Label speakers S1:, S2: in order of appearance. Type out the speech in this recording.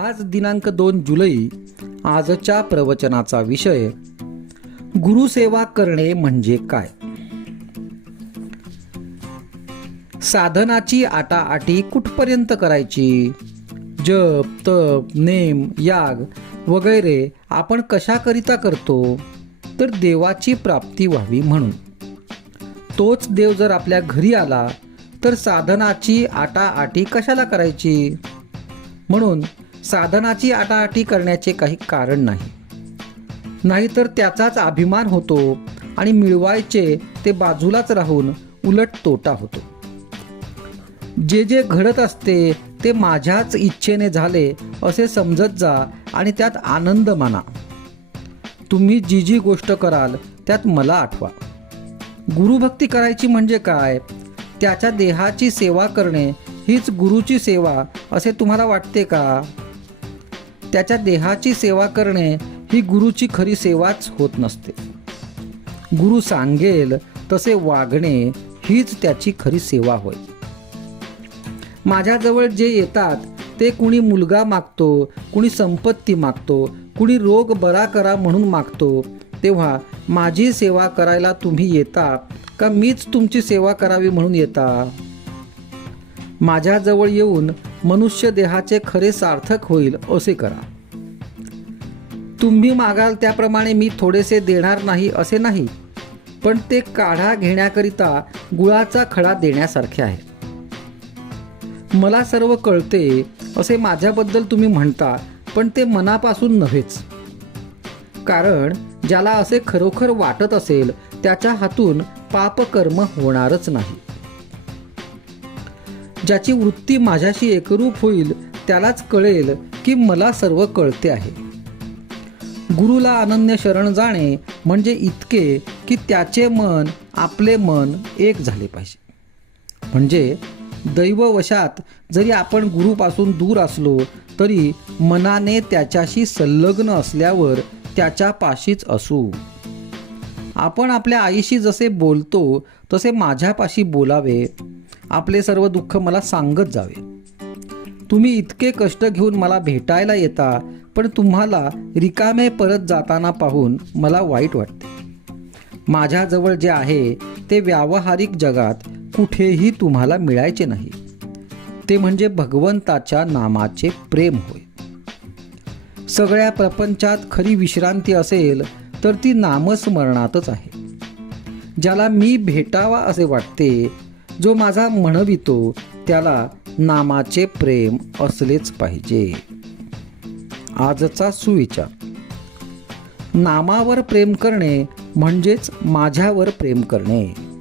S1: आज दिनांक दोन जुलै आजच्या प्रवचनाचा विषय गुरुसेवा करणे म्हणजे काय साधनाची आटा आटी कुठपर्यंत करायची जप तप नेम याग वगैरे आपण कशाकरिता करतो तर देवाची प्राप्ती व्हावी म्हणून तोच देव जर आपल्या घरी आला तर साधनाची आटी कशाला करायची म्हणून साधनाची आटाआटी करण्याचे काही कारण नाही नाहीतर त्याचाच अभिमान होतो आणि मिळवायचे ते बाजूलाच राहून उलट तोटा होतो जे जे घडत असते ते माझ्याच इच्छेने झाले असे समजत जा आणि त्यात आनंद माना तुम्ही जी जी गोष्ट कराल त्यात मला आठवा गुरुभक्ती करायची म्हणजे काय त्याच्या देहाची सेवा करणे हीच गुरुची सेवा असे तुम्हाला वाटते का त्याच्या देहाची सेवा करणे ही गुरुची खरी सेवाच होत नसते गुरु सांगेल तसे वागणे हीच त्याची खरी सेवा होय माझ्याजवळ जे येतात ते कुणी मुलगा मागतो कुणी संपत्ती मागतो कुणी रोग बरा करा म्हणून मागतो तेव्हा माझी सेवा करायला तुम्ही येता का मीच तुमची सेवा करावी म्हणून येता माझ्याजवळ येऊन मनुष्य देहाचे खरे सार्थक होईल असे करा तुम्ही मागाल त्याप्रमाणे मी थोडेसे देणार नाही असे नाही पण ते काढा घेण्याकरिता गुळाचा खडा देण्यासारखे आहे मला सर्व कळते असे माझ्याबद्दल तुम्ही म्हणता पण ते मनापासून नव्हेच कारण ज्याला असे खरोखर वाटत असेल त्याच्या हातून पापकर्म होणारच नाही ज्याची वृत्ती माझ्याशी एकरूप होईल त्यालाच कळेल की मला सर्व कळते आहे गुरुला अनन्य शरण जाणे म्हणजे इतके की त्याचे मन आपले मन एक झाले पाहिजे म्हणजे दैववशात जरी आपण गुरुपासून दूर असलो तरी मनाने त्याच्याशी संलग्न असल्यावर त्याच्या पाशीच असू आपण आपल्या आईशी जसे बोलतो तसे माझ्यापाशी बोलावे आपले सर्व दुःख मला सांगत जावे तुम्ही इतके कष्ट घेऊन मला भेटायला येता पण तुम्हाला रिकामे परत जाताना पाहून मला वाईट वाटते माझ्याजवळ जे आहे ते व्यावहारिक जगात कुठेही तुम्हाला मिळायचे नाही ते म्हणजे भगवंताच्या नामाचे प्रेम होय सगळ्या प्रपंचात खरी विश्रांती असेल तर ती नामस्मरणातच आहे ज्याला मी भेटावा असे वाटते जो माझा म्हणवितो त्याला नामाचे प्रेम असलेच पाहिजे आजचा सुविचार नामावर प्रेम करणे म्हणजेच माझ्यावर प्रेम करणे